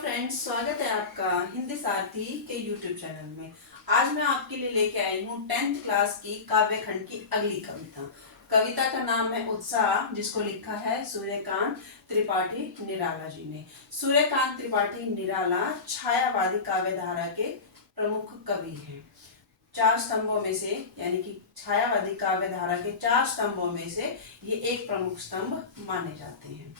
Friends, स्वागत है आपका हिंदी सारथी के यूट्यूब चैनल में। आज मैं आपके लिए लेके आई हूँ 10th क्लास की काव्य खंड की अगली कविता। कविता का नाम है उत्साह, जिसको लिखा है सूर्यकांत त्रिपाठी निराला जी ने। सूर्यकांत त्रिपाठी निराला छायावादी काव्य धारा के प्रमुख कवि हैं। चार स्तंभों में से, यानी कि छायावादी काव्य धारा के चार स्तंभों में से ये एक प्रमुख स्तंभ माने जाते हैं।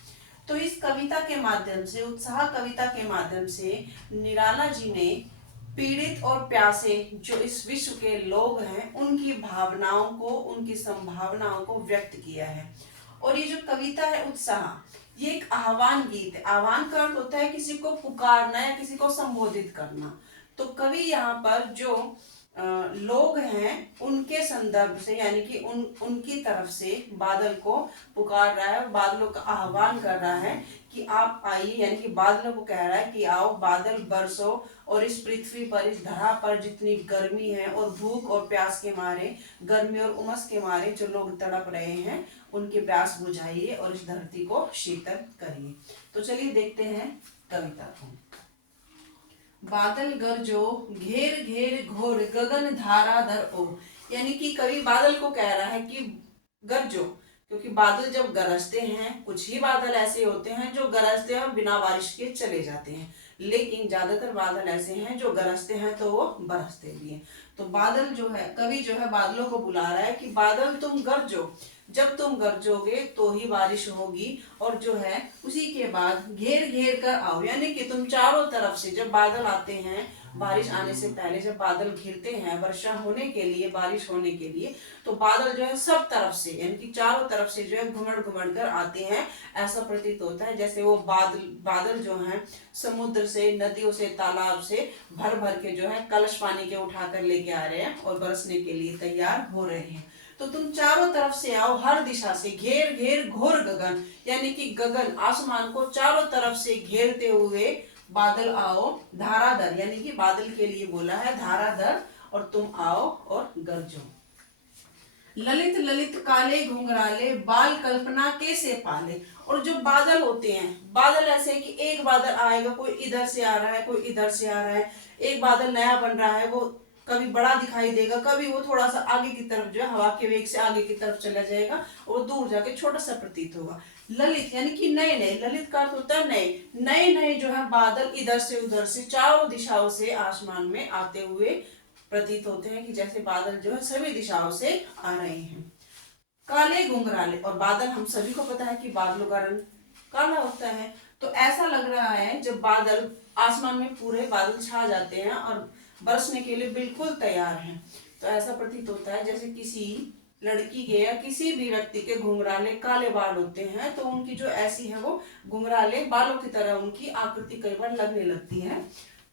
तो इस कविता के माध्यम से, उत्साह कविता के माध्यम से निराला जी ने पीड़ित और प्यासे जो इस विश्व के लोग हैं उनकी भावनाओं को, उनकी संभावनाओं को व्यक्त किया है। और ये जो कविता है उत्साह, ये एक आह्वान गीत है। आह्वान का अर्थ होता है किसी को पुकारना या किसी को संबोधित करना। तो कवि यहाँ पर जो लोग हैं उनके संदर्भ से, यानी कि उनकी तरफ से बादल को पुकार रहा है, बादलों का आह्वान कर रहा है कि आप आइए, यानी कि बादलों को कह रहा है कि आओ बादल बरसो और इस पृथ्वी पर, इस धरा पर जितनी गर्मी है और भूख और प्यास के मारे, गर्मी और उमस के मारे जो लोग तड़प रहे हैं, उनकी प्यास बुझाइए और इस धरती को शीतल करिए। तो चलिए देखते हैं कविता को। बादल गरजो घेर घेर घोर गगन धाराधर ओ, यानी कि कवि बादल को कह रहा है कि गरजो, क्योंकि बादल जब गरजते हैं, कुछ ही बादल ऐसे होते हैं जो गरजते हैं और बिना बारिश के चले जाते हैं, लेकिन ज्यादातर बादल ऐसे हैं जो गरजते हैं तो वो बरसते भी हैं। तो बादल जो है, कवि जो है बादलों को बुला रहा है कि बादल तुम गरजो, जब तुम गरजोगे तो ही बारिश होगी। और जो है उसी के बाद घेर घेर कर आओ, यानी कि तुम चारों तरफ से, जब बादल आते हैं बारिश आने से पहले, जब बादल घिरते हैं वर्षा होने के लिए, बारिश होने के लिए, तो बादल जो है सब तरफ से, यानी कि चारों तरफ से जो है घुमड़ घुमड़ कर आते हैं। ऐसा प्रतीत होता है जैसे वो बादल जो है समुद्र से, नदियों से, तालाब से भर भर के जो है कलश पानी के उठाकर लेके आ रहे हैं और बरसने के लिए तैयार हो रहे हैं। तो तुम चारों तरफ से आओ, हर दिशा से, घेर घेर घोर गगन, यानी कि गगन आसमान को चारों तरफ से घेरते हुए बादल आओ, धाराधर, यानी कि बादल के लिए बोला है धाराधर, और तुम आओ और गरजो। ललित ललित काले घुंघराले बाल कल्पना कैसे पाले। और जो बादल होते हैं, बादल ऐसे है कि एक बादल आएगा, कोई इधर से आ रहा है, कोई इधर से आ रहा है, एक बादल नया बन रहा है, वो कभी बड़ा दिखाई देगा, कभी वो थोड़ा सा आगे की तरफ जो है हवा के वेग से आगे की तरफ चला जाएगा और वो दूर जाके छोटा सा प्रतीत होगा। ललित यानी कि नए नए, ललित का अर्थ होता है नए नए नए जो है बादल इधर से उधर से चारों दिशाओं से आसमान में आते हुए प्रतीत होते हैं, कि जैसे बादल जो है सभी दिशाओं से आ रहे हैं। काले घुंघराले, और बादल हम सभी को पता है कि बादलों का रंग काला होता है, तो ऐसा लग रहा है जब बादल आसमान में पूरे बादल छा जाते हैं और बरसने के लिए बिल्कुल तैयार हैं, तो ऐसा प्रतीत होता है जैसे किसी लड़की के या किसी भी व्यक्ति के घुंघराले काले बाल होते हैं, तो उनकी जो ऐसी है वो घुंघराले बालों की तरह उनकी आकृति कई बार लगने लगती है।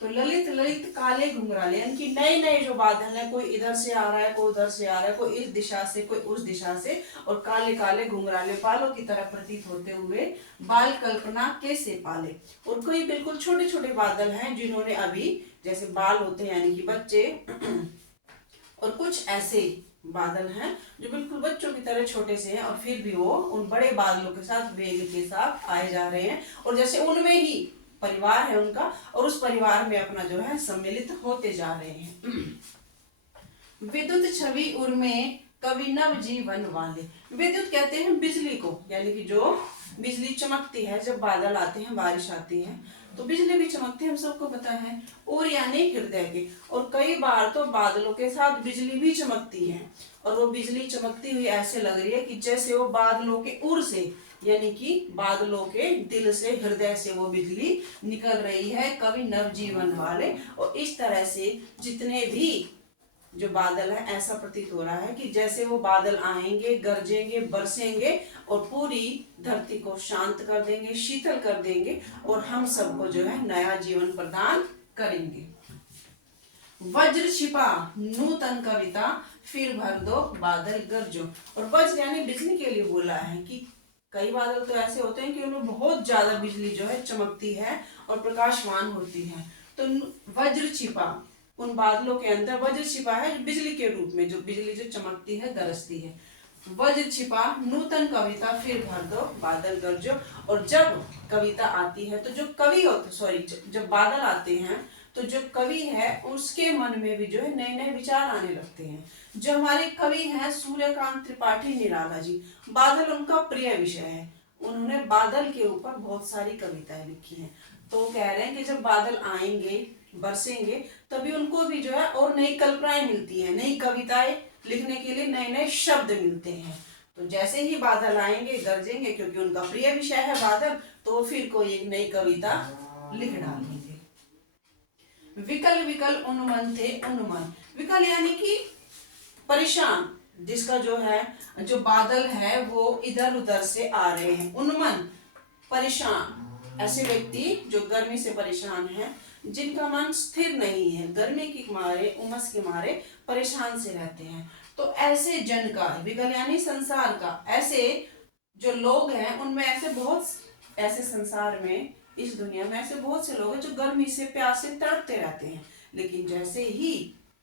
तो ललित ललित काले घुंघराले, यानी कि नए नए जो बादल है, कोई इधर से आ रहा है, कोई उधर से आ रहा है, कोई इस दिशा से, कोई उस दिशा से, और काले काले घुंघराले बालों की तरह प्रतीत होते हुए बाल कल्पना कैसे पाले। और कोई बिल्कुल छोटे छोटे बादल हैं जिन्होंने अभी, जैसे बाल होते हैं यानी कि बच्चे, और कुछ ऐसे बादल हैं जो बिल्कुल बच्चों की तरह छोटे से हैं, और फिर भी वो उन बड़े बादलों के साथ वेग के साथ आए जा रहे हैं, और जैसे उनमें ही परिवार है उनका, और उस परिवार में अपना जो है सम्मिलित होते जा रहे हैं। विद्युत छवि उर्मे कवि नव जीवन वाले। विद्युत कहते हैं बिजली को, यानी कि जो बिजली चमकती है, जब बादल आते हैं, बारिश आती है, तो बिजली भी चमकती है, हम सबको पता है, और यानी हृदय के। और कई बार तो बादलों के साथ बिजली भी चमकती है, और वो बिजली चमकती हुई ऐसे लग रही है कि जैसे वो बादलों के उर से, यानी कि बादलों के दिल से, हृदय से वो बिजली निकल रही है, कवि नवजीवन वाले। और इस तरह से जितने भी जो बादल है, ऐसा प्रतीत हो रहा है कि जैसे वो बादल आएंगे, गरजेंगे, बरसेंगे और पूरी धरती को शांत कर देंगे, शीतल कर देंगे, और हम सबको जो है नया जीवन प्रदान करेंगे। वज्र छिपा नूतन कविता फिर भर दो बादल गरजो। और वज्र यानी बिजली के लिए बोला है कि कई बादल तो ऐसे होते हैं कि उनमें बहुत ज्यादा बिजली जो है चमकती है और प्रकाशवान होती है। तो वज्र छिपा, उन बादलों के अंदर वज्र छिपा है बिजली के रूप में, जो बिजली जो चमकती है, गरजती है। वज्र छिपा नूतन कविता फिर भर दो बादल गरजो। और जब कविता आती है तो जो कवि होते सॉरी जब बादल आते हैं तो जो कवि है उसके मन में भी जो है नए नए विचार आने लगते हैं। जो हमारे कवि हैं सूर्यकांत त्रिपाठी निराला जी, बादल उनका प्रिय विषय है। उन्होंने बादल के ऊपर बहुत सारी कविताएं लिखी हैं। तो कह रहे हैं कि जब बादल आएंगे बरसेंगे तभी उनको भी जो है और नई कल्पनाएं मिलती हैं, नई कविताएं लिखने के लिए नए नए शब्द मिलते हैं। तो जैसे ही बादल आएंगे गरजेंगे, क्योंकि उनका प्रिय विषय है बादल, तो फिर कोई एक नई कविता लिख डालेंगे। विकल विकल उन्मन थे उन्मन, विकल यानी कि परेशान, जिसका जो है जो बादल है वो इधर उधर से आ रहे हैं। उन्मन परेशान, ऐसे व्यक्ति जो गर्मी से परेशान हैं, जिनका मन स्थिर नहीं है, गर्मी के मारे उमस के मारे परेशान से रहते हैं। तो ऐसे जन का, विकल यानी संसार का, ऐसे जो लोग हैं उनमें ऐसे बहुत, ऐसे संसार में इस दुनिया में ऐसे बहुत से लोग हैं जो गर्मी से प्यास से तड़पते रहते हैं। लेकिन जैसे ही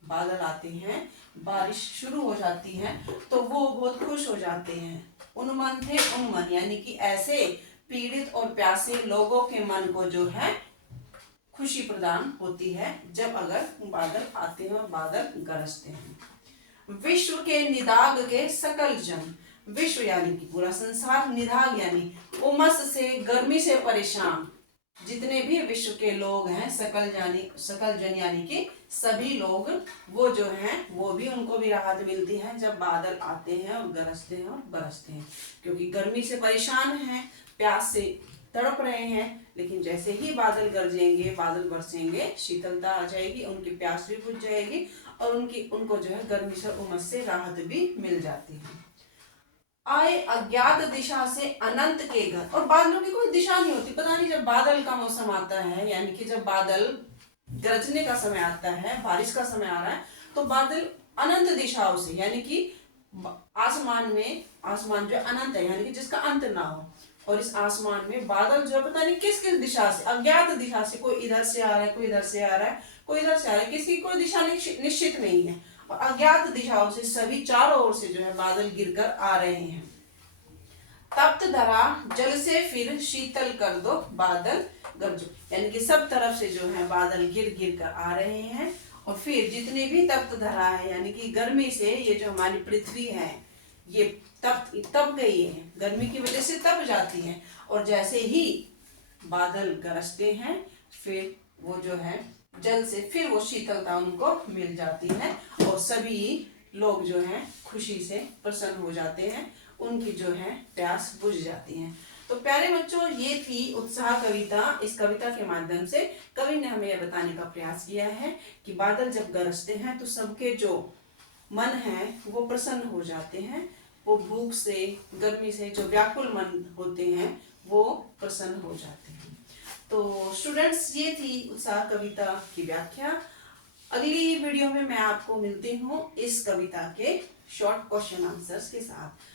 बादल आते हैं, बारिश शुरू हो जाती है, तो वो बहुत खुश हो जाते हैं। उन्मन थे उन्मन यानी कि ऐसे पीड़ित और प्यासे लोगों के मन को जो है खुशी प्रदान होती है जब अगर बादल आते हैं और बादल गरजते हैं। विश्व के निदाग के सकल जन, विश्व यानी कि पूरा संसार, निदाग यानी उमस से गर्मी से परेशान जितने भी विश्व के लोग हैं, सकल जन यानी कि सभी लोग, वो जो हैं वो भी, उनको भी राहत मिलती है जब बादल आते हैं और गरजते हैं और बरसते हैं। क्योंकि गर्मी से परेशान हैं, प्यास से तड़प रहे हैं, लेकिन जैसे ही बादल गरजेंगे बादल बरसेंगे शीतलता आ जाएगी, उनकी प्यास भी बुझ जाएगी और उनको जो है गर्मी से उमस से राहत भी मिल जाती है। आए अज्ञात दिशा से अनंत के घर, और बादलों की कोई दिशा नहीं होती, पता नहीं, जब बादल का मौसम आता है यानी कि जब बादल गरजने का समय आता है, बारिश का समय आ रहा है, तो बादल अनंत दिशाओं से यानी कि आसमान में, आसमान जो अनंत है यानी कि जिसका अंत ना हो, और इस आसमान में बादल जो है पता नहीं किस किस दिशा से, अज्ञात दिशा से, कोई इधर से आ रहा है, कोई इधर से आ रहा है, कोई इधर से आ रहा है, किसी कोई दिशा निश्चित नहीं है, और अज्ञात दिशाओं से सभी चारों ओर से जो है बादल गिरकर आ रहे हैं। तप्त धरा जल से फिर शीतल कर दो बादल गरजो, यानी कि सब तरफ से जो है बादल गिर गिर कर आ रहे हैं, और फिर जितनी भी तप्त धरा है यानी कि गर्मी से ये जो हमारी पृथ्वी है ये तप गई है, गर्मी की वजह से तप जाती है, और जैसे ही बादल गरजते हैं फिर वो जो है जल से फिर वो शीतलता उनको मिल जाती है, और सभी लोग जो हैं खुशी से प्रसन्न हो जाते हैं, उनकी जो है प्यास बुझ जाती है। तो प्यारे बच्चों, ये थी उत्साह कविता। इस कविता के माध्यम से कवि ने हमें यह बताने का प्रयास किया है कि बादल जब गरजते हैं तो सबके जो मन है वो प्रसन्न हो जाते हैं, वो भूख से, गर्मी से जो व्याकुल मन होते हैं वो प्रसन्न हो जाते हैं। तो स्टूडेंट्स, ये थी उत्साह कविता की व्याख्या। अगली वीडियो में मैं आपको मिलती हूँ इस कविता के शॉर्ट क्वेश्चन आंसर्स के साथ।